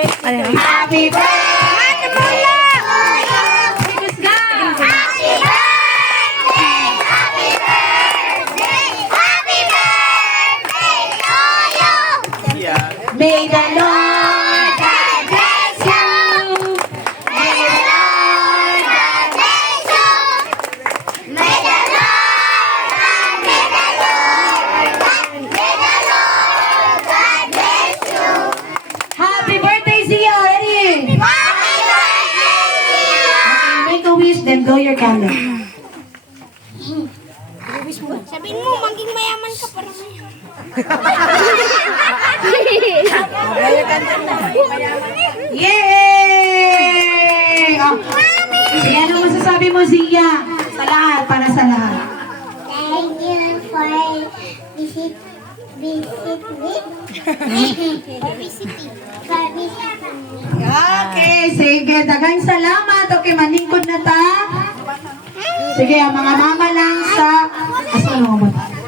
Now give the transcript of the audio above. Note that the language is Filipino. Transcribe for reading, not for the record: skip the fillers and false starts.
Happy birthday! May the Lord God bless you. May the Lord God bless you. May the Lord God bless you. Happy birthday, Zia! Ready? Happy birthday, Zia! Make a wish, then blow your candle. Sabihin mo, maging mayaman ka para mayaman. Yay! Oh. Sige, ano masasabi mo, Zia? Sa lahat, para sa lahat. Thank you for visit me. For visiting me. Okay, sige. Daghang salamat. Okay, maningkod na ta. Sige, ang mga mama lang sa... Asa mo ba?